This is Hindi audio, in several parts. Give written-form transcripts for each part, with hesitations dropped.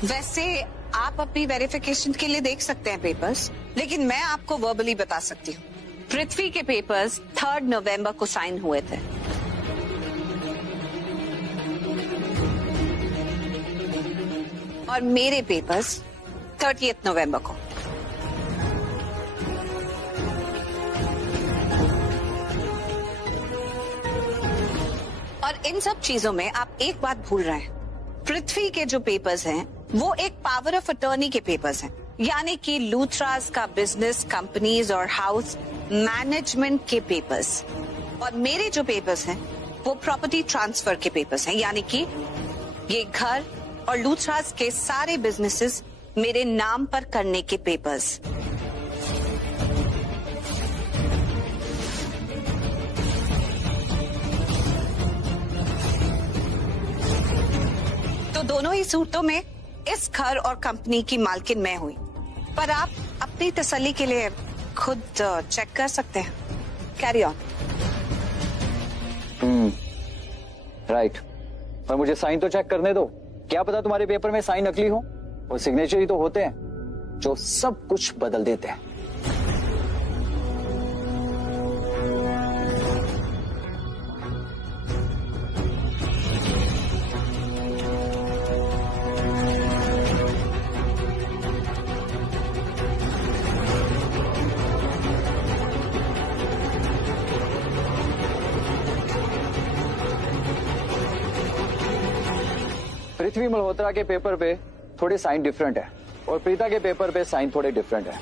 वैसे आप अपनी वेरिफिकेशन के लिए देख सकते हैं पेपर्स, लेकिन मैं आपको वर्बली बता सकती हूँ, पृथ्वी के पेपर्स 3 नवंबर को साइन हुए थे। और मेरे पेपर्स 30 नवंबर को। और इन सब चीजों में आप एक बात भूल रहे हैं, पृथ्वी के जो पेपर्स हैं वो एक पावर ऑफ अटॉर्नी के पेपर्स हैं, यानी कि लूथरास का बिजनेस, कंपनीज और हाउस मैनेजमेंट के पेपर्स। और मेरे जो पेपर्स हैं वो प्रॉपर्टी ट्रांसफर के पेपर्स हैं, यानी कि ये घर और लूथरास के सारे बिजनेसेस मेरे नाम पर करने के पेपर्स। तो दोनों ही सूरतों में इस घर और कंपनी की मालकिन मैं हुई, पर आप अपनी तसल्ली के लिए खुद चेक कर सकते हैं। Carry on. राइट, पर मुझे साइन तो चेक करने दो। क्या पता तुम्हारे पेपर में साइन नकली हो, और सिग्नेचर ही तो होते हैं जो सब कुछ बदल देते हैं। पृथ्वी मल्होत्रा के पेपर पे थोड़े साइन डिफरेंट है और प्रीता के पेपर पे साइन थोड़े डिफरेंट है।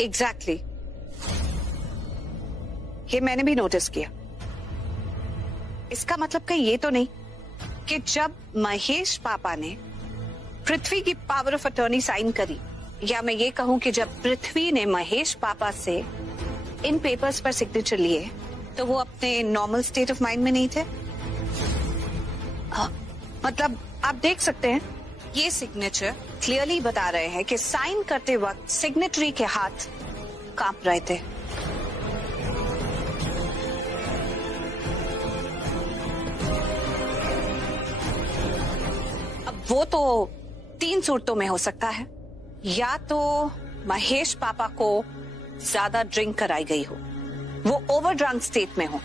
एग्जैक्टली ये मैंने भी नोटिस किया। इसका मतलब कहीं ये तो नहीं कि जब महेश पापा ने पृथ्वी की पावर ऑफ अटॉर्नी साइन करी, या मैं ये कहूं कि जब पृथ्वी ने महेश पापा से इन पेपर्स पर सिग्नेचर लिए तो वो अपने नॉर्मल स्टेट ऑफ माइंड में नहीं थे। मतलब आप देख सकते हैं ये सिग्नेचर क्लियरली बता रहे हैं कि साइन करते वक्त सिग्नेटरी के हाथ कांप रहे थे। वो तो 3 सूरतों में हो सकता है, या तो महेश पापा को ज्यादा ड्रिंक कराई गई हो, वो ओवर ड्रंक स्टेट में हो,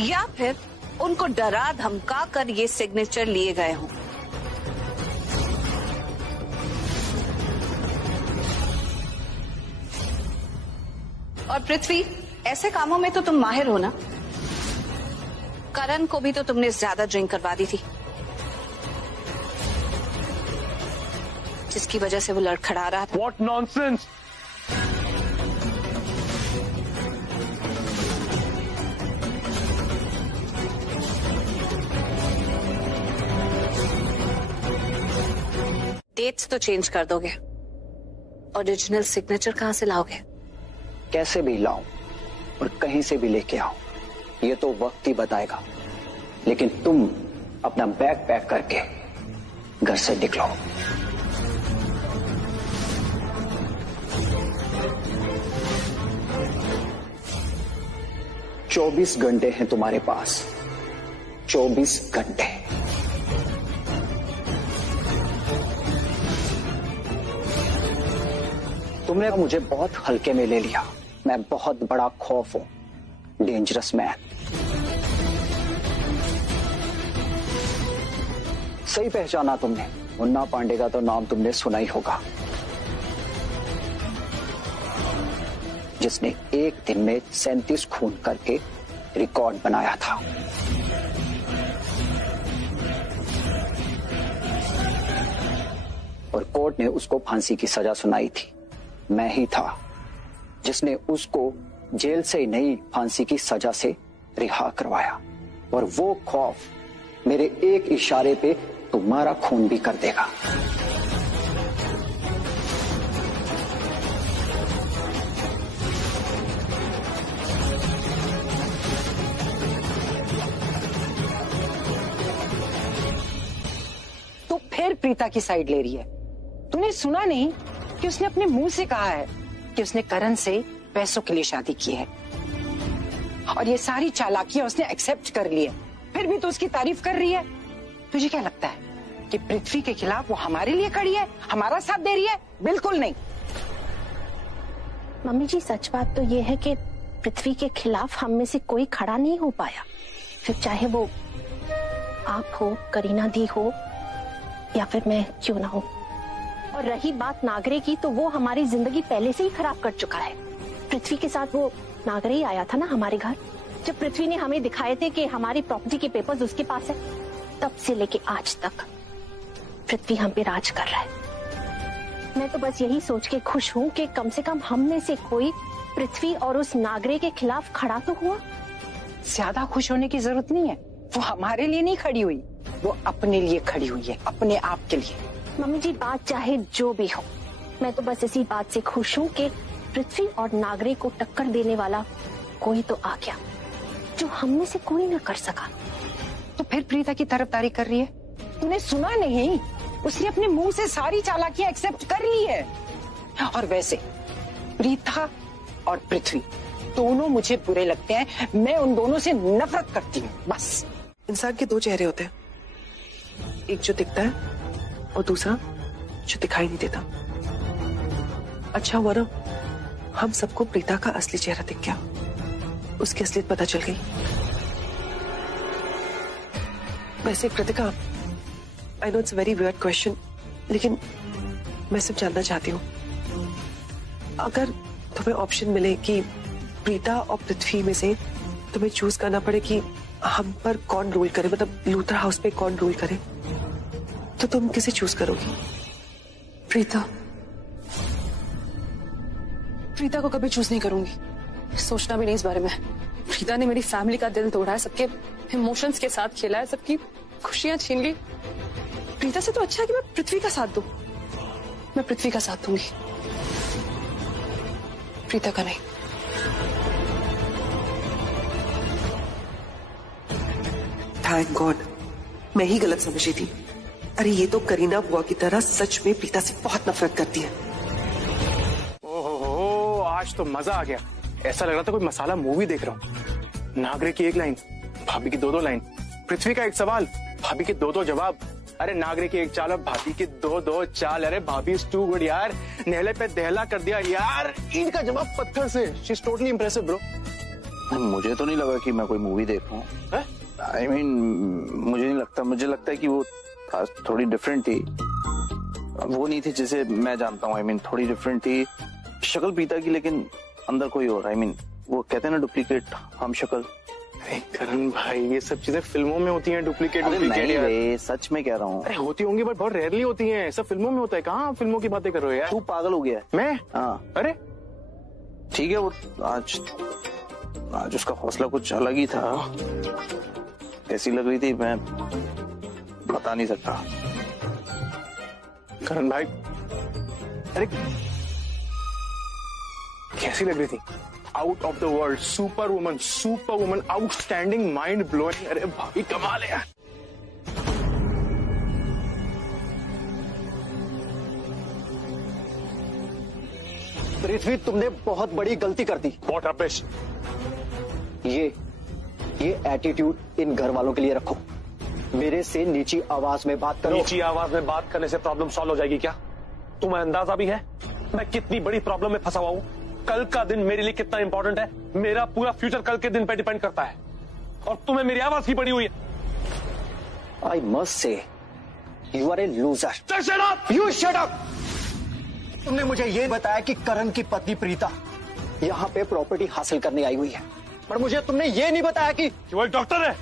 या फिर उनको डरा धमका कर ये सिग्नेचर लिए गए हों। और पृथ्वी, ऐसे कामों में तो तुम माहिर हो ना। करण को भी तो तुमने ज्यादा ड्रिंक करवा दी थी, जिसकी वजह से वो लड़खड़ा रहा था। What nonsense! डेट्स तो चेंज कर दोगे, ओरिजिनल सिग्नेचर कहां से लाओगे? कैसे भी लाओ और कहीं से भी लेके आओ, ये तो वक्त ही बताएगा। लेकिन तुम अपना बैग पैक करके घर से निकलो। चौबीस घंटे हैं तुम्हारे पास, 24 घंटे। तुमने मुझे बहुत हल्के में ले लिया। मैं बहुत बड़ा खौफ हूं, डेंजरस मैन। सही पहचाना तुमने, मुन्ना पांडे का तो नाम तुमने सुना ही होगा, जिसने एक दिन में 37 खून करके रिकॉर्ड बनाया था। और कोर्ट ने उसको फांसी की सजा सुनाई थी। मैं ही था जिसने उसको जेल से नहीं, फांसी की सजा से रिहा करवाया। और वो खौफ मेरे एक इशारे पे तुम्हारा खून भी कर देगा। प्रीता की साइड ले रही है? तूने सुना नहीं कि उसने अपने मुंह से कहा है कि उसने करण से पैसों के लिए शादी की है, और ये सारी चालाकियां उसने एक्सेप्ट कर ली है, फिर भी तो उसकी तारीफ कर रही है। तुझे क्या लगता है कि पृथ्वी के खिलाफ वो हमारे लिए खड़ी है, हमारा साथ दे रही है? बिल्कुल नहीं। मम्मी जी, सच बात तो ये है कि पृथ्वी के खिलाफ हम में से कोई खड़ा नहीं हो पाया, फिर चाहे वो आप हो, करीना दी हो, या फिर मैं क्यों ना हो। और रही बात नागरे की, तो वो हमारी जिंदगी पहले से ही खराब कर चुका है। पृथ्वी के साथ वो नागरे ही आया था ना हमारे घर, जब पृथ्वी ने हमें दिखाए थे कि हमारी प्रॉपर्टी के पेपर्स उसके पास है, तब से लेके आज तक पृथ्वी हम पे राज कर रहा है। मैं तो बस यही सोच के खुश हूँ कि कम से कम हम में से कोई पृथ्वी और उस नागरे के खिलाफ खड़ा तो हुआ। ज्यादा खुश होने की जरूरत नहीं है, वो हमारे लिए नहीं खड़ी हुई, वो अपने लिए खड़ी हुई है, अपने आप के लिए। मम्मी जी, बात चाहे जो भी हो, मैं तो बस इसी बात से खुश हूँ कि पृथ्वी और नागरे को टक्कर देने वाला कोई तो आ गया, जो हम में से कोई न कर सका। तो फिर प्रीता की तरफदारी कर रही है? तूने सुना नहीं? उसने अपने मुंह से सारी चालाकियां एक्सेप्ट कर ली है। और वैसे प्रीता और पृथ्वी दोनों मुझे बुरे लगते हैं, मैं उन दोनों से नफरत करती हूँ, बस। इंसान के दो चेहरे होते हैं, एक जो दिखता है और दूसरा जो दिखाई नहीं देता। अच्छा हुआ ना हम सबको प्रीता का असली चेहरा दिख गया, उसकी असलियत पता चल गई। वैसे Kritika, I know it's very weird question, लेकिन मैं सिर्फ जानना चाहती हूँ, अगर तुम्हें ऑप्शन मिले कि प्रीता और पृथ्वी में से तुम्हें चूज करना पड़े कि हम पर कौन रूल करे, मतलब लूथरा हाउस पे कौन रूल करे, तो तुम किसे चूज करोगी? प्रीता को कभी चूज नहीं करूंगी, सोचना भी नहीं इस बारे में। प्रीता ने मेरी फैमिली का दिल तोड़ा है, सबके इमोशंस के साथ खेला है, सबकी खुशियां छीन ली। प्रीता से तो अच्छा है कि मैं पृथ्वी का साथ दूं। मैं पृथ्वी का साथ दूंगी, प्रीता का नहीं। थैंक गॉड, मैं ही गलत समझी थी। अरे ये तो करीना बुआ की तरह सच में प्रीता से बहुत नफरत करती है। ओहो, आज तो मजा आ गया। ऐसा लग रहा था कोई मसाला मूवी देख रहा हूँ। नागरे की एक लाइन, भाभी की दो लाइन, पृथ्वी का एक सवाल, भाभी के दो जवाब। अरे नागरे की एक चाल और भाभी की दो चाल। अरे भाभी इज टू गुड यार, नेहले पे दहला कर दिया यार। ईंट का जवाब पत्थर से। She is totally impressive bro. मुझे तो नहीं लगा कि मैं कोई मूवी देख रहा हूँ। I mean, मुझे नहीं लगता, मुझे लगता है कि वो थोड़ी डिफरेंट थी। वो नहीं थी जिसे मैं जानता हूँ। I mean, थोड़ी डिफरेंट थी शक्ल प्रीता की, लेकिन अंदर कोई और। I mean, वो कहते हैं ना डुप्लीकेट हम शक्ल। अरे करण भाई, ये सब चीजें फिल्मों में होती हैं, डुप्लीकेट नहीं, सच में कह रहा हूँ। अरे होती होंगी बट बहुत रेयरली होती हैं। सब फिल्मों में होता है। कहाँ फिल्मों की बातें कर रहे हो यार? तू पागल हो गया है। मैं? हाँ। अरे ठीक है, वो आज उसका हौसला कुछ अलग ही था। कैसी लग रही थी मैं बता नहीं सकता। करण भाई, अरे कैसी लग रही थी? Out of the world, super woman, outstanding, mind blowing. अरे भाई कमाल है यार। पृथ्वी, तुमने बहुत बड़ी गलती कर दी। What rubbish? ये एटीट्यूड इन घर वालों के लिए रखो। मेरे से नीची आवाज में बात करो। नीची आवाज में बात करने से प्रॉब्लम सॉल्व हो जाएगी क्या? तुम्हें अंदाजा भी है मैं कितनी बड़ी प्रॉब्लम में फंसा हुआ हूँ? कल का दिन मेरे लिए कितना इंपॉर्टेंट है? मेरा पूरा फ्यूचर कल के दिन पे डिपेंड करता है, और तुम्हें मेरी आवाज ही पड़ी हुई है। I must say you are a loser. Shut up! You shut up! तुमने मुझे ये बताया कि करण की पत्नी प्रीता यहाँ पे प्रॉपर्टी हासिल करने आई हुई है, पर मुझे तुमने ये नहीं बताया कि वो एक डॉक्टर है।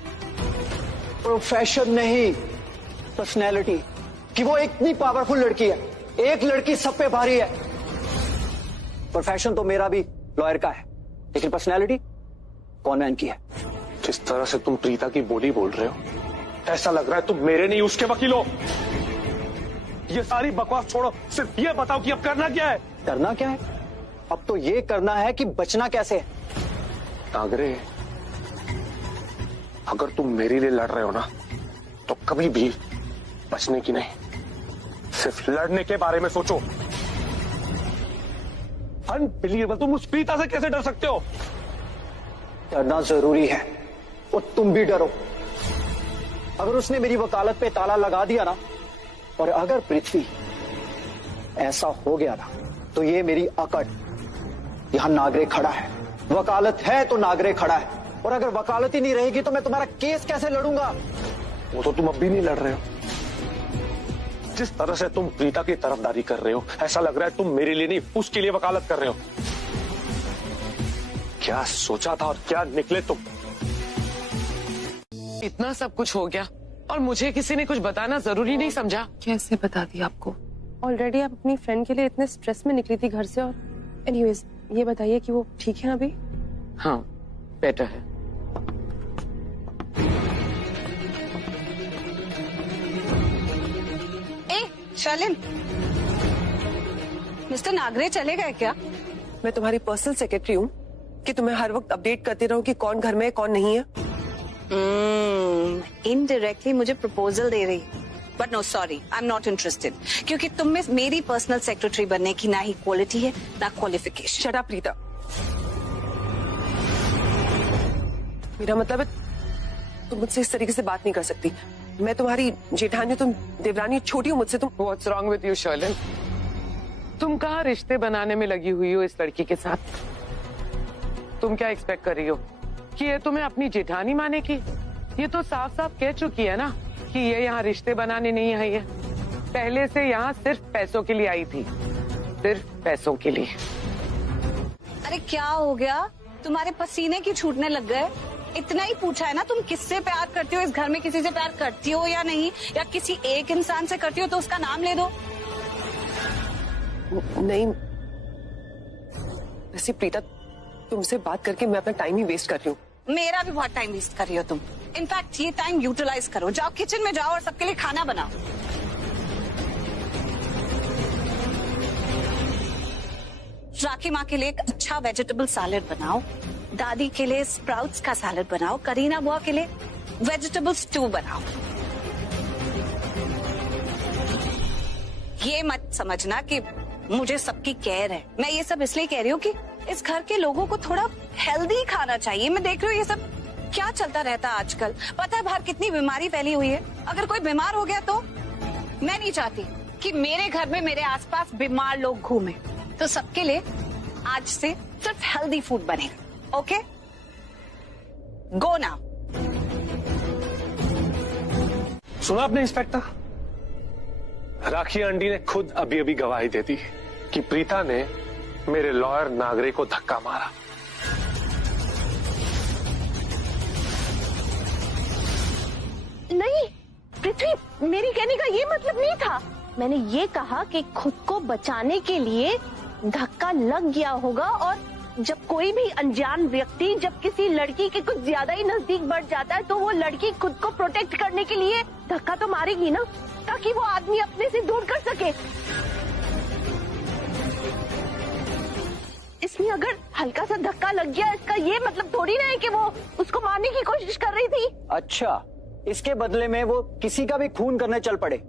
प्रोफेशन नहीं, पर्सनैलिटी, कि वो इतनी पावरफुल लड़की है। एक लड़की सब पे भारी है। प्रोफेशन तो मेरा भी लॉयर का है, लेकिन पर्सनैलिटी कॉनमैन की है। जिस तरह से तुम प्रीता की बोली बोल रहे हो, ऐसा लग रहा है तुम मेरे नहीं उसके वकील हो। ये सारी बकवास छोड़ो, सिर्फ ये बताओ कि अब करना क्या है? करना क्या है? अब तो ये करना है कि बचना कैसे है। नागरे, अगर तुम मेरे लिए लड़ रहे हो ना, तो कभी भी बचने की नहीं, सिर्फ लड़ने के बारे में सोचो। अनबिलीवेबल, तुम उस प्रीता से कैसे डर सकते हो? डरना जरूरी है और तुम भी डरो। अगर उसने मेरी वकालत पे ताला लगा दिया ना, और अगर पृथ्वी ऐसा हो गया ना, तो ये मेरी अकड़, यहां नागरे खड़ा है। वकालत है तो नागरे खड़ा है, और अगर वकालत ही नहीं रहेगी तो मैं तुम्हारा केस कैसे लड़ूंगा? वो तो तुम अब भी नहीं लड़ रहे हो। जिस तरह से तुम प्रीता की तरफदारी कर रहे हो, ऐसा लग रहा है तुम मेरे लिए नहीं उसके लिए वकालत कर रहे हो। क्या सोचा था और क्या निकले तुम? इतना सब कुछ हो गया और मुझे किसी ने कुछ बताना जरूरी नहीं समझा? कैसे बता दिया आपको? ऑलरेडी आप अपनी फ्रेंड के लिए इतने स्ट्रेस में निकली थी घर से। और एनीवेज, ये बताइए कि वो ठीक है अभी? हाँ, बेटर है। शालिन, मिस्टर नागरे चले गए क्या? मैं तुम्हारी पर्सनल सेक्रेटरी हूँ कि तुम्हें हर वक्त अपडेट करती रहूं कि कौन घर में है कौन नहीं है। इनडायरेक्टली मुझे प्रपोजल दे रही, but no sorry, I am not interested, क्योंकि तुम में मेरी पर्सनल सेक्रेटरी बनने की ना ही क्वालिटी है ना क्वालिफिकेशन। शट अप प्रीता, मेरा मतलब है तुम मुझसे इस तरीके से बात नहीं कर सकती। मैं तुम्हारी जेठानी, तुम देवरानी छोटी हो मुझसे। तुम What's wrong with you, Sherlyn? तुम कहाँ रिश्ते बनाने में लगी हुई हो इस लड़की के साथ? तुम क्या एक्सपेक्ट कर रही हो कि ये तुम्हें अपनी जेठानी मानेगी? ये तो साफ साफ कह चुकी है ना कि ये यहाँ रिश्ते बनाने नहीं आई है। पहले से यहाँ सिर्फ पैसों के लिए आई थी, सिर्फ पैसों के लिए। अरे क्या हो गया? तुम्हारे पसीने की छूटने लग गए? इतना ही पूछा है ना, तुम किससे प्यार करती हो? इस घर में किसी से प्यार करती हो या नहीं, या किसी एक इंसान से करती हो तो उसका नाम ले दो। नहीं वैसे प्रीता, तुमसे बात करके मैं अपना टाइम ही वेस्ट कर रही हूँ। मेरा भी बहुत टाइम वेस्ट कर रही हो तुम। इनफैक्ट ये टाइम यूटिलाइज करो, जाओ किचन में जाओ और सबके लिए खाना बनाओ। राखी माँ के लिए एक अच्छा वेजिटेबल सैलेड बनाओ, दादी के लिए स्प्राउट्स का सैलेड बनाओ, करीना बुआ के लिए वेजिटेबल स्टू बनाओ। ये मत समझना कि मुझे सबकी केयर है। मैं ये सब इसलिए कह रही हूँ कि इस घर के लोगों को थोड़ा हेल्दी खाना चाहिए। मैं देख रही हूँ ये सब क्या चलता रहता है आजकल। पता है बाहर कितनी बीमारी फैली हुई है? अगर कोई बीमार हो गया तो मैं नहीं चाहती कि मेरे घर में मेरे आसपास बीमार लोग घूमे। तो सबके लिए आज से सिर्फ हेल्दी फूड बनेगा। Okay, go now. सुना आपने इंस्पेक्टर? राखी आंटी ने खुद अभी अभी गवाही दे दी कि प्रीता ने मेरे लॉयर नागरे को धक्का मारा। नहीं पृथ्वी, मेरी कहने का ये मतलब नहीं था। मैंने ये कहा कि खुद को बचाने के लिए धक्का लग गया होगा, और जब कोई भी अनजान व्यक्ति जब किसी लड़की के कुछ ज्यादा ही नजदीक बढ़ जाता है तो वो लड़की खुद को प्रोटेक्ट करने के लिए धक्का तो मारेगी ना, ताकि वो आदमी अपने से दूर कर सके। इसमें अगर हल्का सा धक्का लग गया, इसका ये मतलब थोड़ी ना है कि वो उसको मारने की कोशिश कर रही थी। अच्छा, इसके बदले में वो किसी का भी खून करने चल पड़े?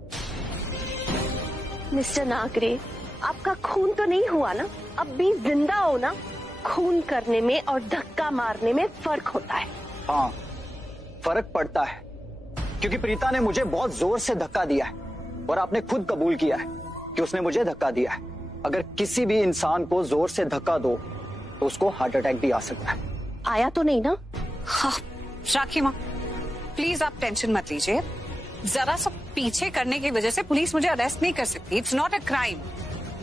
मिस्टर नागरे, आपका खून तो नहीं हुआ ना, अब भी जिंदा हो ना। खून करने में और धक्का मारने में फर्क होता है। हाँ, फर्क पड़ता है, क्योंकि प्रीता ने मुझे बहुत जोर से धक्का दिया है और आपने खुद कबूल किया है कि उसने मुझे धक्का दिया है। अगर किसी भी इंसान को जोर से धक्का दो तो उसको हार्ट अटैक भी आ सकता है। आया तो नहीं ना? हाँ, राखी माँ प्लीज आप टेंशन मत लीजिए। जरा सा पीछे करने की वजह से पुलिस मुझे अरेस्ट नहीं कर सकती। It's not a crime.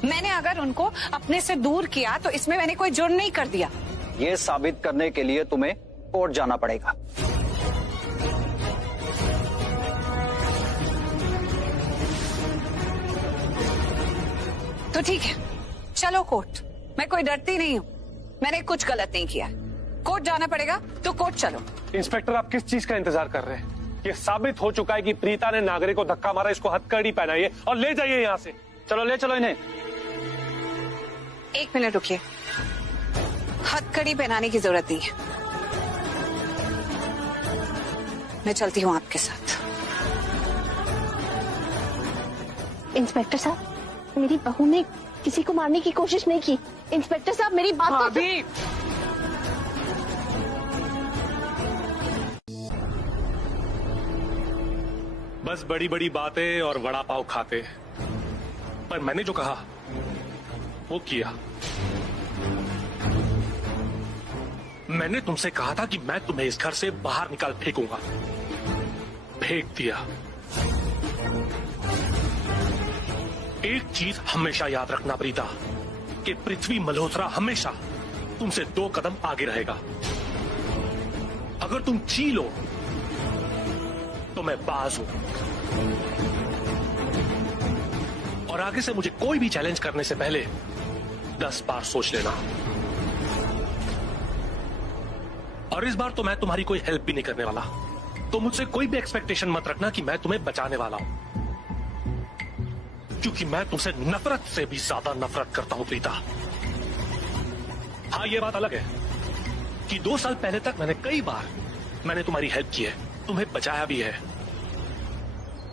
मैंने अगर उनको अपने से दूर किया तो इसमें मैंने कोई जुर्म नहीं कर दिया। ये साबित करने के लिए तुम्हें कोर्ट जाना पड़ेगा। तो ठीक है, चलो कोर्ट। मैं कोई डरती नहीं हूँ, मैंने कुछ गलत नहीं किया। कोर्ट जाना पड़ेगा तो कोर्ट चलो। इंस्पेक्टर, आप किस चीज का इंतजार कर रहे हैं? ये साबित हो चुका है कि प्रीता ने नागरे को धक्का मारा। इसको हथकड़ी पहनाइए और ले जाइए यहाँ से। चलो ले चलो इन्हें। एक मिनट रुकिए, हथकड़ी पहनाने की जरूरत नहीं है, मैं चलती हूँ आपके साथ। इंस्पेक्टर साहब, मेरी बहू ने किसी को मारने की कोशिश नहीं की। इंस्पेक्टर साहब मेरी बात तो भाभी, बस बड़ी बड़ी बातें और वड़ा पाव खाते, पर मैंने जो कहा वो किया। मैंने तुमसे कहा था कि मैं तुम्हें इस घर से बाहर निकाल फेंकूंगा, फेंक दिया। एक चीज हमेशा याद रखना प्रीता, कि पृथ्वी मल्होत्रा हमेशा तुमसे 2 कदम आगे रहेगा। अगर तुम ची लो तो मैं बाज हूं, और आगे से मुझे कोई भी चैलेंज करने से पहले 10 बार सोच लेना। और इस बार तो मैं तुम्हारी कोई हेल्प भी नहीं करने वाला, तो मुझसे कोई भी एक्सपेक्टेशन मत रखना कि मैं तुम्हें बचाने वाला हूं, क्योंकि मैं तुमसे नफरत से भी ज्यादा नफरत करता हूं प्रीता। हाँ, ये बात अलग है कि 2 साल पहले तक कई बार मैंने तुम्हारी हेल्प की है, तुम्हें बचाया भी है,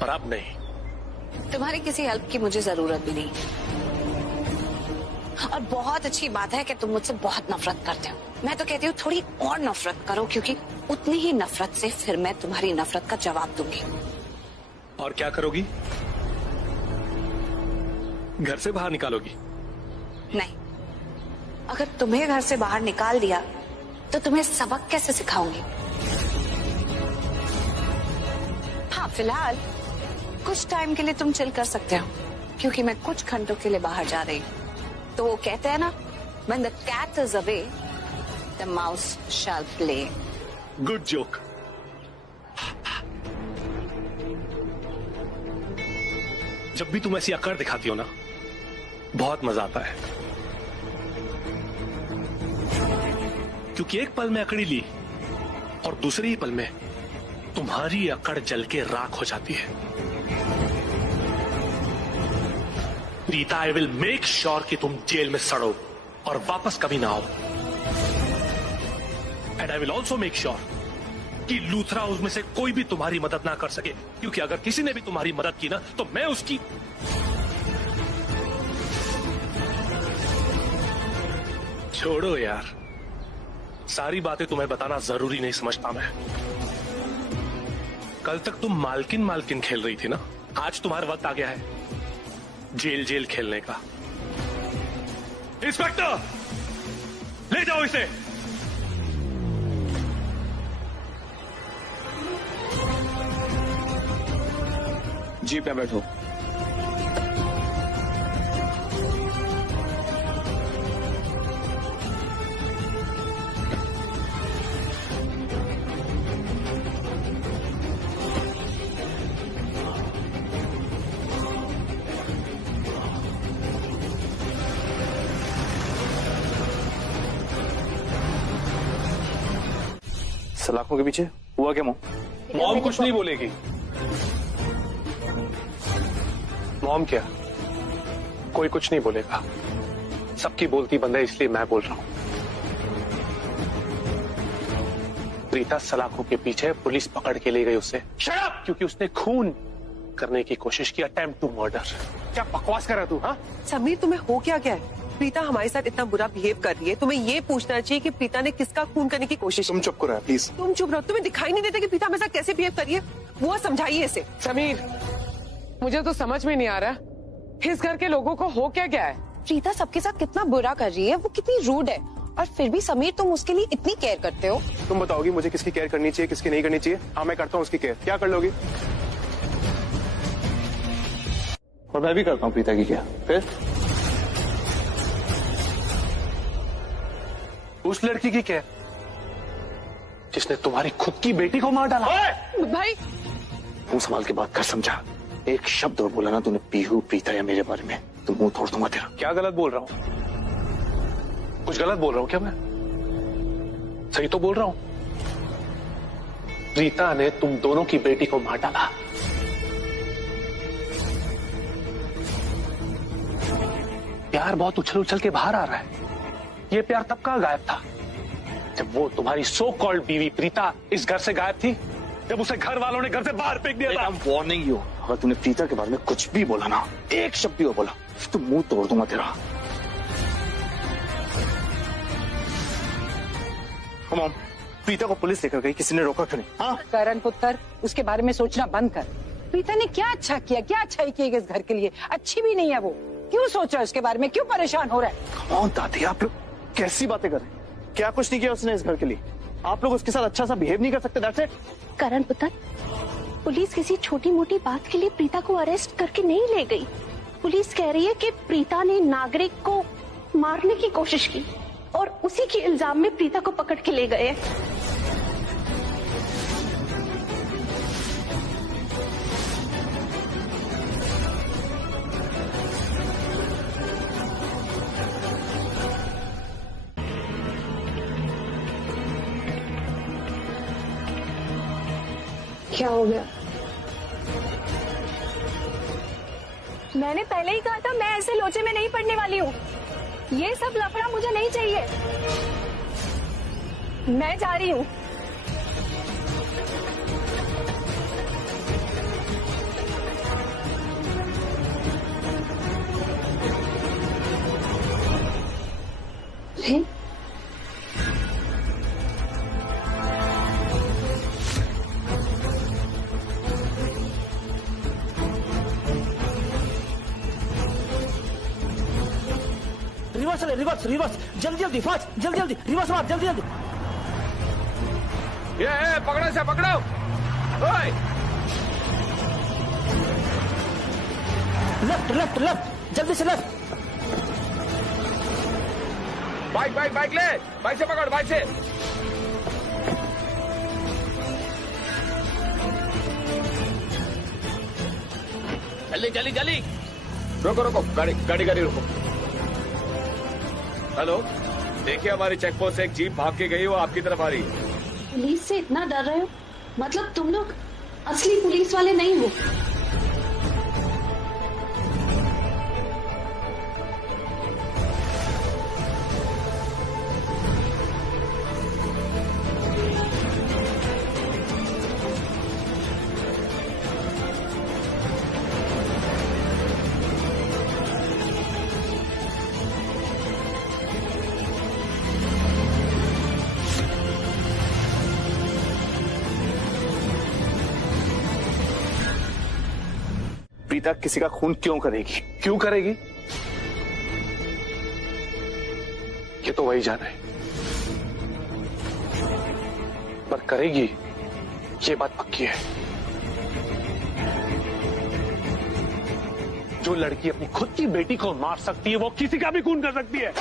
पर अब नहीं। तुम्हारी किसी हेल्प की मुझे जरूरत भी नहीं, और बहुत अच्छी बात है कि तुम मुझसे बहुत नफरत करते हो। मैं तो कहती हूँ थोड़ी और नफरत करो, क्योंकि उतनी ही नफरत से फिर मैं तुम्हारी नफरत का जवाब दूंगी। और क्या करोगी? घर से बाहर निकालोगी? नहीं, अगर तुम्हें घर से बाहर निकाल दिया तो तुम्हें सबक कैसे सिखाऊंगी? हाँ, फिलहाल कुछ टाइम के लिए तुम चिल कर सकते हो, क्योंकि मैं कुछ घंटों के लिए बाहर जा रही हूँ। तो वो कहते हैं ना, when the cat is away, the mouse shall play. Good joke. जब भी तुम ऐसी अकड़ दिखाती हो ना, बहुत मजा आता है, क्योंकि एक पल में अकड़ी ली और दूसरे ही पल में तुम्हारी अकड़ जल के राख हो जाती है। Rita, I will make sure कि तुम जेल में सड़ो और वापस कभी ना आओ। And I will also make sure कि लूथरा हाउस में से कोई भी तुम्हारी मदद ना कर सके, क्योंकि अगर किसी ने भी तुम्हारी मदद की ना, तो मैं उसकी। छोड़ो यार, सारी बातें तुम्हें बताना जरूरी नहीं समझता मैं। कल तक तुम मालकिन मालकिन खेल रही थी ना, आज तुम्हारा वक्त आ गया है जेल जेल खेलने का। इंस्पेक्टर, ले जाओ इसे। जीप में बैठो। सलाखों के पीछे हुआ क्या? मॉम कुछ नहीं बोलेगी। मॉम क्या? कोई कुछ नहीं बोलेगा। सबकी बोलती बंद है, इसलिए मैं बोल रहा हूं। रीता सलाखों के पीछे, पुलिस पकड़ के ले गई उसे। Shut up! क्योंकि उसने खून करने की कोशिश की, अटेम्प्ट टू मर्डर। क्या बकवास कर रहा तू? हाँ समीर, तुम्हें हो क्या गया है? प्रीता हमारे साथ इतना बुरा बिहेव कर रही है, तुम्हें ये पूछना चाहिए कि प्रीता ने किसका खून करने की कोशिश की। तुम चुप करो प्लीज। तुम चुप रहो। तुम्हें दिखाई नहीं देता कि प्रीता हमारे साथ कैसे बिहेव कर रही है? वो समझाइए इसे। समीर, मुझे तो समझ में नहीं आ रहा इस घर के लोगों को हो क्या गया है। प्रीता सबके साथ कितना बुरा कर रही है, वो कितनी रूड है, और फिर भी समीर तुम उसके लिए इतनी केयर करते हो। तुम बताओगी मुझे किसकी केयर करनी चाहिए, किसकी नहीं करनी चाहिए? हाँ, मैं करता हूँ उसकी केयर। क्या कर लोगी? और मैं भी करता हूँ प्रीता की केयर। फिर उस लड़की की केयर जिसने तुम्हारी खुद की बेटी को मार डाला। भाई, मुंह संभाल के बात कर, समझा? एक शब्द और बोला ना तूने पीहू, प्रीता या मेरे बारे में, तो मुंह तोड़ दूंगा तेरा। क्या गलत बोल रहा हूं? कुछ गलत बोल रहा हूं क्या मैं? सही तो बोल रहा हूं। रीता ने तुम दोनों की बेटी को मार डाला। प्यार बहुत उछल उछल के बाहर आ रहा है। ये प्यार तब कहां गायब था जब वो तुम्हारी सो कॉल्ड बीवी प्रीता इस घर से गायब थी, जब उसे घर वालों ने घर से बाहर फेंक दिया था। I'm warning you, अगर तूने प्रीता के बारे में कुछ भी बोला ना, एक शब्द भी वो बोला तो मुंह तोड़ दूंगा तेरा। मॉम, प्रीता को पुलिस लेकर गई, किसी ने रोका क्यों नहीं? हाँ करण पुत्र, उसके बारे में सोचना बंद कर। प्रीता ने क्या अच्छा किया, क्या अच्छाई की इस घर के लिए? अच्छी भी नहीं है वो, क्यों सोच रहा है उसके बारे में, क्यों परेशान हो रहा है? कौन दादी, आप लोग कैसी बातें कर रहे हैं? क्या कुछ नहीं किया उसने इस घर के लिए? आप लोग उसके साथ अच्छा सा बिहेव नहीं कर सकते? That's it. करण पुत्र, पुलिस किसी छोटी मोटी बात के लिए प्रीता को अरेस्ट करके नहीं ले गई। पुलिस कह रही है कि प्रीता ने नागरिक को मारने की कोशिश की और उसी के इल्जाम में प्रीता को पकड़ के ले गए। क्या हो गया? मैंने पहले ही कहा था मैं ऐसे लोचे में नहीं पड़ने वाली हूँ। ये सब लफड़ा मुझे नहीं चाहिए। मैं जा रही हूँ। रिवर्स रिवर्स रिवर्स, जल्दी जल्दी फास्ट, जल्दी जल्दी रिवर्स मार, जल्दी जल्दी। ये पकड़ो से पकड़ो। ओए लेफ्ट लेफ्ट लेफ्ट, जल्दी से लेफ्ट। बाइक बाइक बाइक ले, बाइक से पकड़, बाइक से। जल्दी जल्दी जल्दी, रोको रोको, गाड़ी गाड़ी गाड़ी रोको। हेलो, देखिए हमारी चेक पोस्ट से एक जीप भाग के गई, वो आपकी तरफ आ रही है। पुलिस से इतना डर रहे हो? मतलब तुम लोग असली पुलिस वाले नहीं हो? प्रीता किसी का खून क्यों करेगी? क्यों करेगी? ये तो वही जाने, पर करेगी ये बात पक्की है। जो लड़की अपनी खुद की बेटी को मार सकती है, वो किसी का भी खून कर सकती है।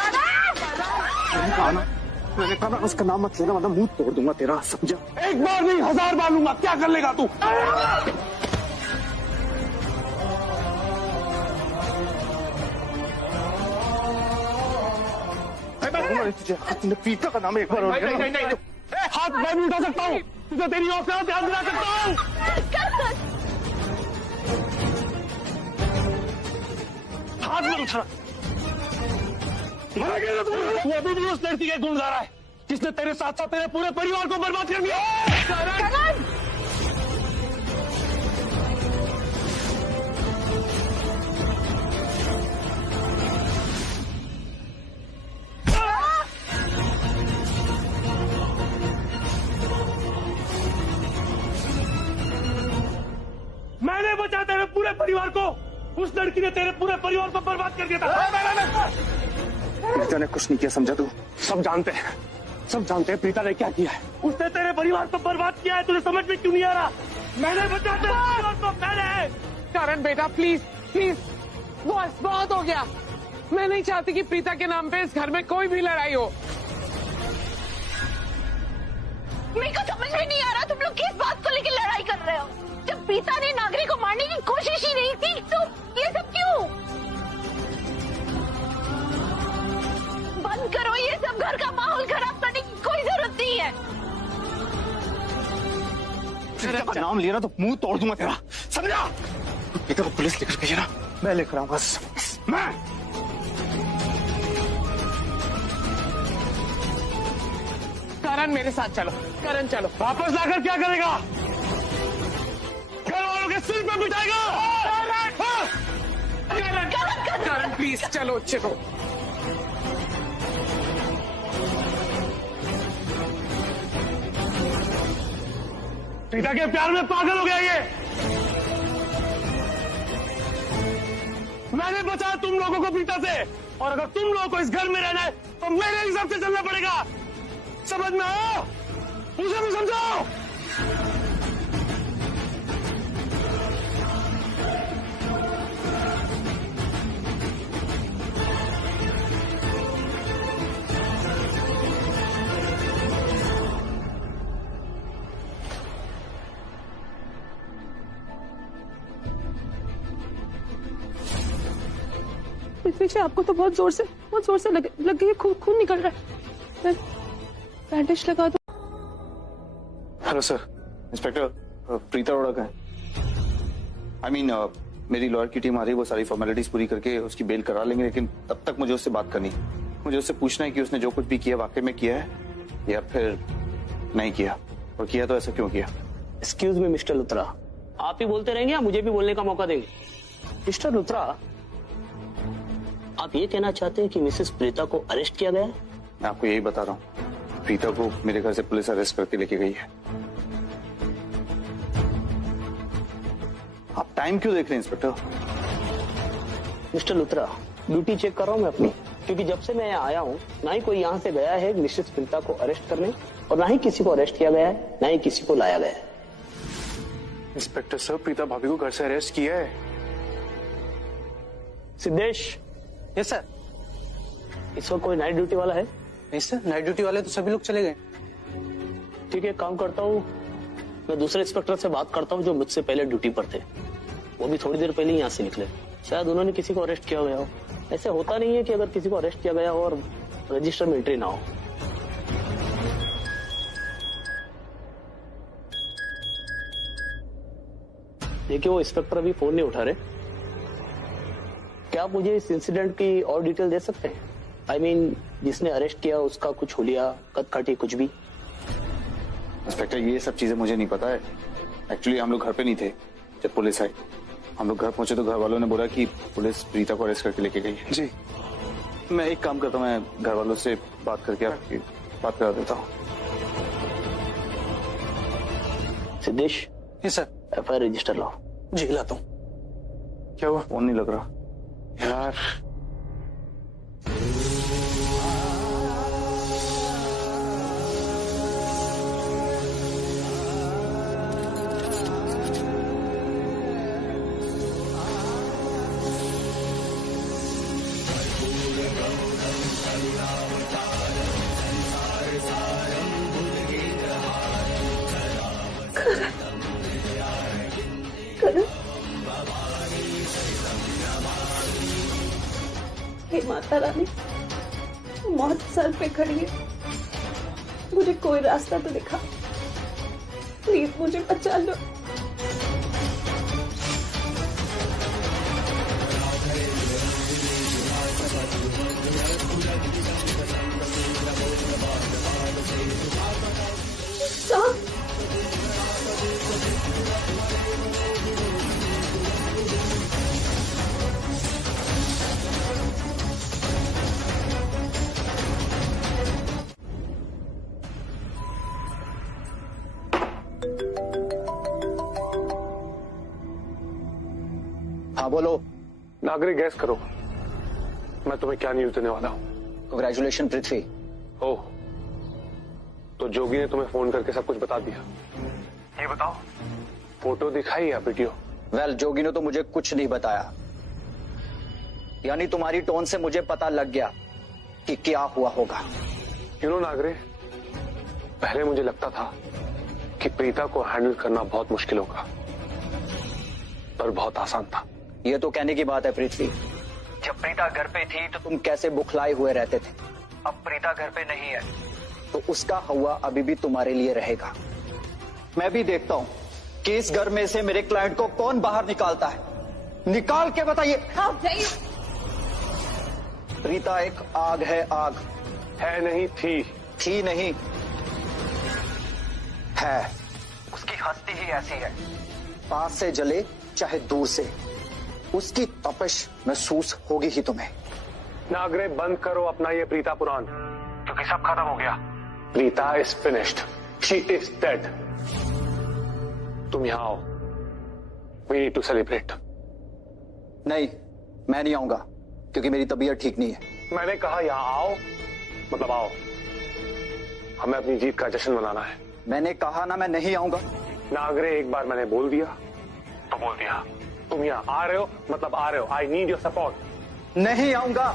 मैंने कहा उसका नाम मत लेना, मतलब मुंह तोड़ दूंगा तेरा, समझा? एक बार नहीं 1000 बार लूंगा, क्या कर लेगा तू? तुमने प्रीता का नाम एक बार और नहीं नहीं नहीं, हाथ मैं भी उठा सकता हूँ, तुझे तेरी ओर से ध्यान दिला सकता हूँ। हाथ में उठा। तू अभी भी उस लड़की के गुण गा रहा है जिसने तेरे साथ साथ तेरे पूरे परिवार को बर्बाद कर दिया। मैंने बचा तेरे पूरे परिवार को, उस लड़की ने तेरे पूरे परिवार को बर्बाद कर दिया था। प्रीता ने कुछ नहीं किया, समझा तू? सब जानते हैं, सब जानते हैं प्रीता ने क्या किया है। उसने तेरे परिवार को बर्बाद किया है, तुझे समझ में क्यों नहीं आ रहा? मैंने बचा तेरे परिवार को, मैंने। करण बेटा प्लीज प्लीज, बस बहुत हो गया। मैं नहीं चाहती कि प्रीता के नाम पे इस घर में कोई भी लड़ाई हो। मेरे को समझ में नहीं आ रहा तुम लोग किस बात को लेकर लड़ाई कर रहे हो। जब प्रीता ने नागरिक को मारने की कोशिश ही नहीं की तो ये सब क्यों? बंद करो ये सब, घर का माहौल खराब करने की कोई जरूरत नहीं है। प्रीता का नाम लिया ना तो मुंह तोड़ दूंगा तेरा, समझा? प्रीता को पुलिस लेकर गई ना, मैं लेकर आऊंगा। मैं करण मेरे साथ चलो, करण चलो। वापस लाकर क्या करेगा? घर वालों के सिर पे बिठाएगा। करण प्लीज चलो चलो। प्रीता के प्यार में पागल हो गया ये। मैंने बचाया तुम लोगों को प्रीता से, और अगर तुम लोगों को इस घर में रहना है तो मेरे हिसाब से चलना पड़ेगा। समझ में आओ, मुझे भी समझाओ। पीछे आपको तो बहुत जोर से लग गई है, खून निकल रहा है। बैंडेज लगा दो। Hello sir, inspector Preeta Arora का है। आई मीन मेरी लॉयर की टीम आ रही है, वो सारी फॉर्मेलिटीज पूरी करके उसकी बेल करा लेंगे, लेकिन तब तक मुझे उससे बात करनी है। मुझे उससे पूछना है कि उसने जो कुछ भी किया वाकई में किया है या फिर नहीं किया, और किया तो ऐसा क्यों किया। एक्सक्यूज मी मिस्टर लुथरा, आप ही बोलते रहेंगे या मुझे भी बोलने का मौका देंगे? मिस्टर लुथरा, आप ये कहना चाहते हैं कि मिसेस प्रीता को अरेस्ट किया गया है? मैं आपको यही बता रहा हूँ, प्रीता को मेरे घर से पुलिस अरेस्ट करके लेके गई है। आप टाइम क्यों देख रहे हैं inspector? Mister Luthra, duty check कर रहा हूँ मैं अपनी, क्योंकि जब से मैं यहाँ आया हूँ ना ही कोई यहाँ से गया है मिसेस प्रीता को अरेस्ट करने, और ना ही किसी को अरेस्ट किया गया है, ना ही किसी को लाया गया है। इंस्पेक्टर सर, प्रीता भाभी को घर से अरेस्ट किया है। सिद्धेश। Yes sir. इस वक्त कोई नाइट ड्यूटी वाला है? नहीं सर, नाइट ड्यूटी वाले तो सभी लोग चले गए। ठीक है, काम करता हूँ, मैं दूसरे इंस्पेक्टर से बात करता हूँ जो मुझसे पहले ड्यूटी पर थे। वो भी थोड़ी देर पहले ही यहाँ से निकले, शायद उन्होंने किसी को अरेस्ट किया गया हो। ऐसे होता नहीं है कि अगर किसी को अरेस्ट किया गया हो और रजिस्टर में एंट्री ना हो। देखिए, वो इंस्पेक्टर अभी फोन नहीं उठा रहे। क्या आप मुझे इस इंसिडेंट की और डिटेल दे सकते हैं? आई मीन, जिसने अरेस्ट किया उसका कुछ हुलिया, कदकाठी, कुछ भी। इंस्पेक्टर, ये सब चीजें मुझे नहीं पता है। एक्चुअली हम लोग घर पे नहीं थे जब पुलिस आई। हम लोग घर पहुंचे तो घर वालों ने बोला कि पुलिस प्रीता को अरेस्ट करके लेके गई है। जी, मैं एक काम करता हूँ, मैं घर वालों से बात करके आपकी बात करा देता हूँ। Siddhesh. Yes sir. FIR register लाओ। जी लाता हूँ। क्या हुआ? फोन नहीं लग रहा यार। हे माता रानी, मौत सर पे खड़ी है, मुझे कोई रास्ता तो दिखा, प्लीज मुझे बचा लो। हाँ बोलो। नागरिक, गैस करो, मैं तुम्हें क्या न्यूज देने वाला हूँ। कांग्रेचुलेशन पृथ्वी। ओह, तो जोगी ने तुम्हें फोन करके सब कुछ बता दिया? ये बताओ, फोटो दिखाई या वीडियो? वेल, जोगी ने तो मुझे कुछ नहीं बताया, यानी तुम्हारी टोन से मुझे पता लग गया कि क्या हुआ होगा। नागरिक, पहले मुझे लगता था कि प्रीता को हैंडल करना बहुत मुश्किल होगा, पर बहुत आसान था। ये तो कहने की बात है पृथ्वी। जब प्रीता घर पे थी तो तुम कैसे बुखलाए हुए रहते थे। अब प्रीता घर पे नहीं है तो उसका हवा अभी भी तुम्हारे लिए रहेगा। मैं भी देखता हूँ कि इस घर में से मेरे क्लाइंट को कौन बाहर निकालता है। निकाल के बताइए। प्रीता एक आग है, आग है नहीं, थी नहीं, है। उसकी हस्ती ही ऐसी है पास से जले चाहे दूर से, उसकी तपिश महसूस होगी ही तुम्हें। नागरे, बंद करो अपना ये प्रीता पुराण, क्योंकि सब खत्म हो गया। Preeta is finished, she is dead. तुम यहां आओ, वी नीड टू सेलिब्रेट। नहीं, मैं नहीं आऊंगा क्योंकि मेरी तबीयत ठीक नहीं है। मैंने कहा यहां आओ, मतलब आओ। हमें अपनी जीत का जश्न मनाना है। मैंने कहा ना मैं नहीं आऊंगा। नागरे, एक बार मैंने बोल दिया तो बोल दिया। तुम यहाँ आ रहे हो मतलब आ रहे हो। I need your support. नहीं आऊंगा।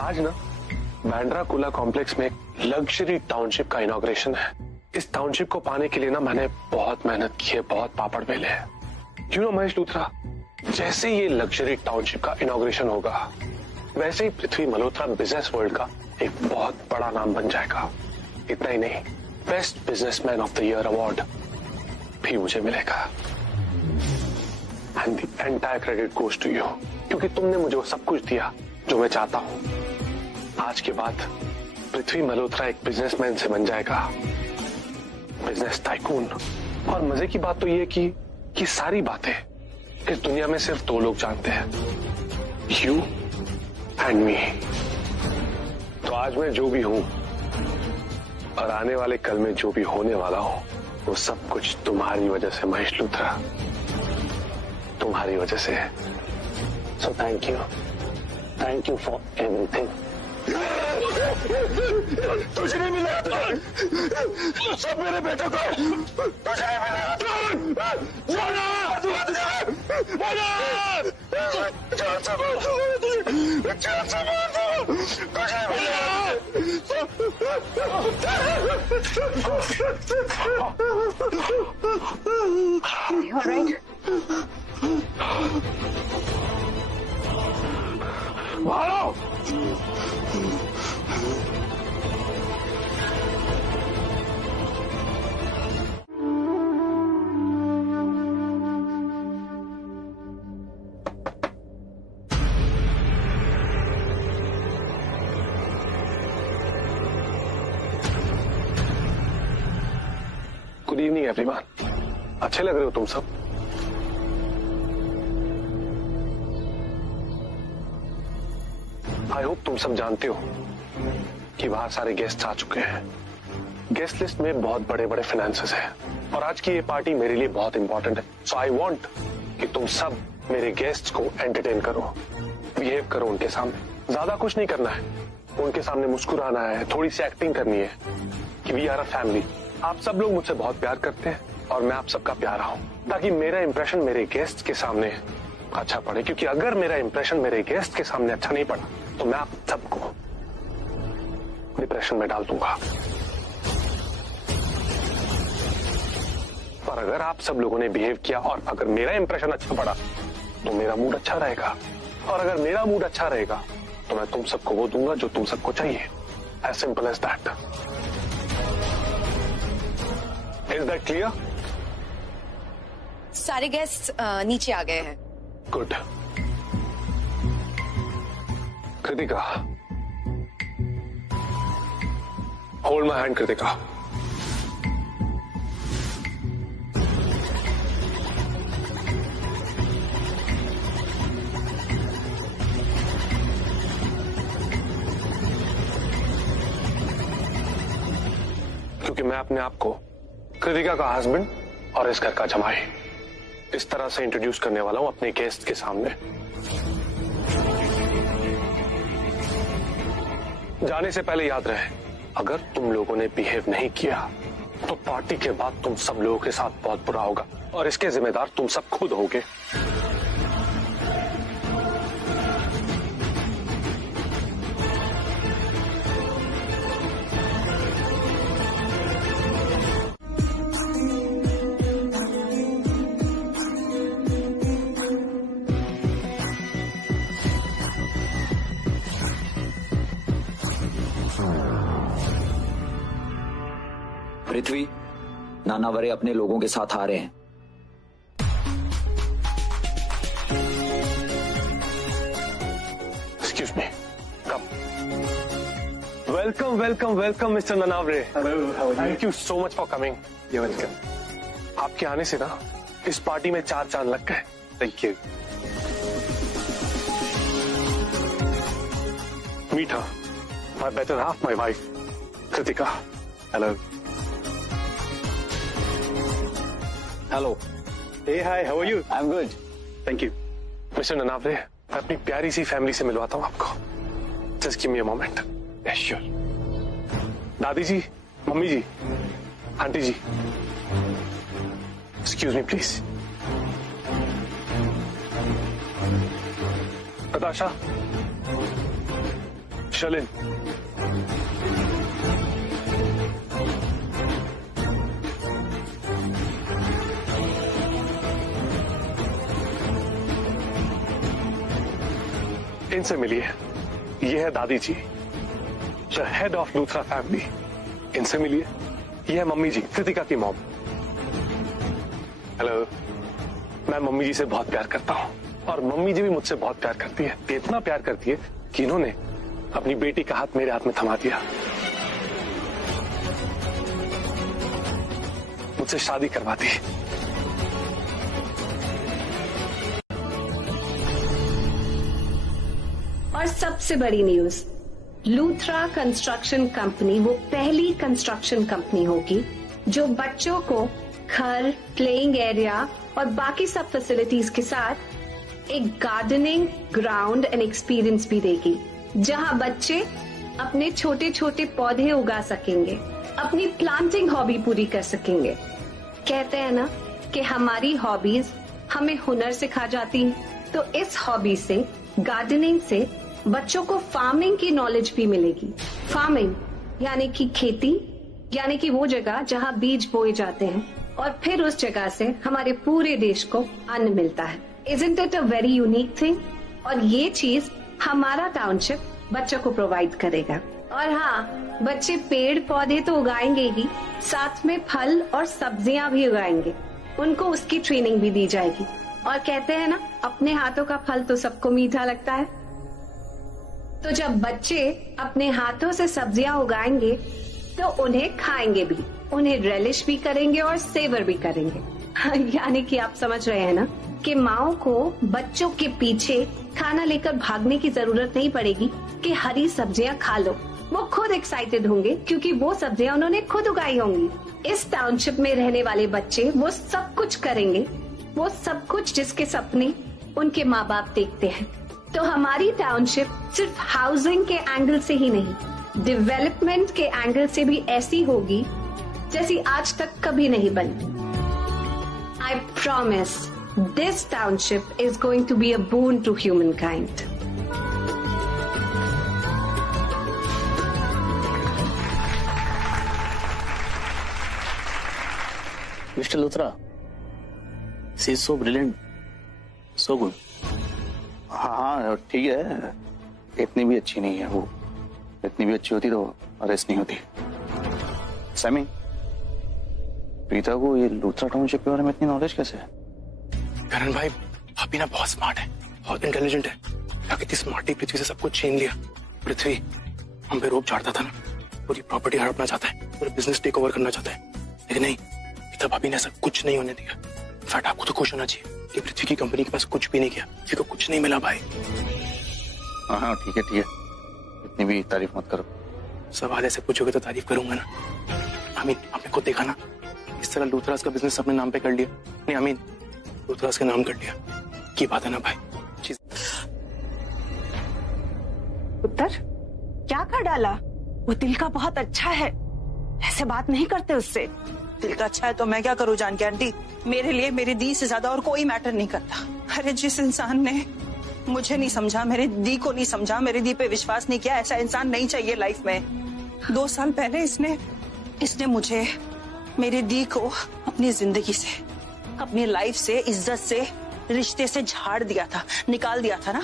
आज ना बैंड्रा कुला कॉम्प्लेक्स में एक लग्जरी टाउनशिप का इनॉग्रेशन है। इस टाउनशिप को पाने के लिए ना मैंने बहुत मेहनत की है, बहुत पापड़ बेले हैं। क्यों ना महेश लूथरा, जैसे ये लग्जरी टाउनशिप का इनॉग्रेशन होगा वैसे ही पृथ्वी मल्होत्रा बिजनेस वर्ल्ड का एक बहुत बड़ा नाम बन जाएगा। इतना ही नहीं, best businessman of the year award भी मुझे मिलेगा। And the entire credit goes to you, क्योंकि तुमने मुझे वो सब कुछ दिया जो मैं चाहता हूं। आज के बाद पृथ्वी मल्होत्रा एक बिजनेसमैन से बन जाएगा बिजनेस टाइकून। और मजे की बात तो ये कि सारी बातें इस दुनिया में सिर्फ दो लोग जानते हैं, यू एंड मी। तो आज मैं जो भी हूं और आने वाले कल में जो भी होने वाला हूं, वो सब कुछ तुम्हारी वजह से महेश लूथरा, तुम्हारी वजह से है। So thank you for everything. तुझे नहीं मिला सब मेरे बेटे को, तुझे नहीं मिला। You all right? मारो। Good evening everyone. अच्छे लग रहे हो तुम सब। आई होप तुम सब जानते हो कि बाहर सारे गेस्ट आ चुके हैं। गेस्ट लिस्ट में बहुत बड़े बड़े फाइनेंसेस हैं और आज की ये पार्टी मेरे लिए बहुत इंपॉर्टेंट है। सो आई वांट कि तुम सब मेरे गेस्ट्स को एंटरटेन करो, बिहेव करो उनके सामने। ज्यादा कुछ नहीं करना है, उनके सामने मुस्कुराना है, थोड़ी सी एक्टिंग करनी है कि वी आर अ फैमिली। आप सब लोग मुझसे बहुत प्यार करते हैं और मैं आप सबका प्यारा हूं, ताकि मेरा इंप्रेशन मेरे गेस्ट के सामने अच्छा पड़े। क्योंकि अगर मेरा इंप्रेशन मेरे गेस्ट के सामने अच्छा नहीं पड़ा तो मैं आप सबको डिप्रेशन में डाल दूंगा। पर अगर आप सब लोगों ने बिहेव किया और अगर मेरा इंप्रेशन अच्छा पड़ा तो मेरा मूड अच्छा रहेगा, और अगर मेरा मूड अच्छा रहेगा तो मैं तुम सबको वो दूंगा जो तुम सबको चाहिए। As simple as that. Is that clear? सारे गेस्ट नीचे आ गए हैं। Good. Kritika, hold my hand. Kritika, क्योंकि मैं अपने आप को कृतिका का हस्बैंड और इस घर का जमाई इस तरह से इंट्रोड्यूस करने वाला हूं अपने गेस्ट के सामने। जाने से पहले याद रहे, अगर तुम लोगों ने बिहेव नहीं किया तो पार्टी के बाद तुम सब लोगों के साथ बहुत बुरा होगा और इसके जिम्मेदार तुम सब खुद होगे। पृथ्वी, नानावरे अपने लोगों के साथ आ रहे हैं। Welcome welcome welcome mister Nanaware. Thank you so much for coming. ये वेलकम। आपके आने से ना इस पार्टी में 4 चांद लग गए। Thank you. मीठा, my better half, my wife Kritika. Hello. Hello. Hey hi, how are you? I am good, thank you. Mister Nanaware, मैं अपनी प्यारी सी फैमिली से मिलवाता हूँ आपको। Just give me a moment. Yes sure. दादी ji, mummy ji, aunty ji, excuse me please. Natasha, Shalin, इनसे मिलिए। ये है दादी ji, the head of Luthra family. इनसे मिलिए। ये है मम्मी जी, कृतिका की मॉम। हेलो। मैं मम्मी जी से बहुत प्यार करता हूँ और मम्मी जी भी मुझसे बहुत प्यार करती है। इतना प्यार करती है कि इन्होंने अपनी बेटी का हाथ मेरे हाथ में थमा दिया, मुझसे शादी करवा दी। और सबसे बड़ी न्यूज, लूथरा कंस्ट्रक्शन कंपनी वो पहली कंस्ट्रक्शन कंपनी होगी जो बच्चों को घर, प्लेइंग एरिया और बाकी सब फैसिलिटीज के साथ एक गार्डनिंग ग्राउंड एंड एक्सपीरियंस भी देगी, जहां बच्चे अपने छोटे छोटे पौधे उगा सकेंगे, अपनी प्लांटिंग हॉबी पूरी कर सकेंगे। कहते हैं ना कि हमारी हॉबीज हमें हुनर सिखा जाती है, तो इस हॉबी से, गार्डनिंग से बच्चों को फार्मिंग की नॉलेज भी मिलेगी। फार्मिंग यानी कि खेती, यानी कि वो जगह जहाँ बीज बोए जाते हैं और फिर उस जगह से हमारे पूरे देश को अन्न मिलता है। Isn't it a very unique thing? और ये चीज हमारा टाउनशिप बच्चों को प्रोवाइड करेगा। और हाँ, बच्चे पेड़ पौधे तो उगाएंगे ही, साथ में फल और सब्जियां भी उगाएंगे। उनको उसकी ट्रेनिंग भी दी जाएगी। और कहते हैं ना, अपने हाथों का फल तो सबको मीठा लगता है। तो जब बच्चे अपने हाथों से सब्जियां उगाएंगे तो उन्हें खाएंगे भी, उन्हें रेलिश भी करेंगे और सेवर भी करेंगे। यानी कि आप समझ रहे हैं ना कि माओ को बच्चों के पीछे खाना लेकर भागने की जरूरत नहीं पड़ेगी कि हरी सब्जियां खा लो। वो खुद एक्साइटेड होंगे क्योंकि वो सब्जियां उन्होंने खुद उगाई होंगी। इस टाउनशिप में रहने वाले बच्चे वो सब कुछ करेंगे, वो सब कुछ जिसके सपने उनके माँ बाप देखते हैं। तो हमारी टाउनशिप सिर्फ हाउसिंग के एंगल से ही नहीं, डेवलपमेंट के एंगल से भी ऐसी होगी जैसी आज तक कभी नहीं बनी। I promise this township is going to be a boon to humankind. Mr. Luthra, she is so brilliant, so good. हाँ ठीक है, इतनी भी अच्छी नहीं है वो। इतनी भी अच्छी होती तो अरेस्ट नहीं होती। सैमी, प्रीता को ये लूथरा टाउनशिप के बारे में इतनी नॉलेज कैसे है? करण भाई, भाभी ना बहुत स्मार्ट है, बहुत इंटेलिजेंट है। इतनी स्मार्टी पृथ्वी से सब कुछ छीन लिया। पृथ्वी हम पे रोप झाड़ता था ना, पूरी प्रॉपर्टी हड़पना चाहता है, पूरा बिजनेस टेक ओवर करना चाहता है। लेकिन नहीं, प्रीता भाभी ने ऐसा कुछ नहीं होने दिया। इनफैक्ट आपको तो खुश होना चाहिए कि पृथ्वी की कंपनी के पास कुछ भी नहीं किया, पृथ्वी को कुछ नहीं मिला भाई। हाँ ठीक है, इतनी भी तारीफ मत करो। सब आज ऐसे पूछोगे तो तारीफ करूंगा ना। आमीन, आपने खुद देखा ना, इस तरह लूथरास का बिजनेस अपने नाम पे कर लिया। नहीं आमीन, लूथरास का नाम कर लिया। की बात है ना भाई। उत्तर क्या कर डाला? वो दिल का बहुत अच्छा है, ऐसे बात नहीं करते उससे। दिल का अच्छा है तो मैं क्या करूं जानकी आंटी? मेरे लिए मेरी दी से ज्यादा और कोई मैटर नहीं करता। अरे जिस इंसान ने मुझे नहीं समझा, मेरी दी को नहीं समझा, मेरी दी पे विश्वास नहीं किया, ऐसा इंसान नहीं चाहिए लाइफ में। 2 साल पहले इसने मुझे, मेरी दी को अपनी जिंदगी से, अपनी लाइफ से, इज्जत से, रिश्ते से झाड़ दिया था, निकाल दिया था ना।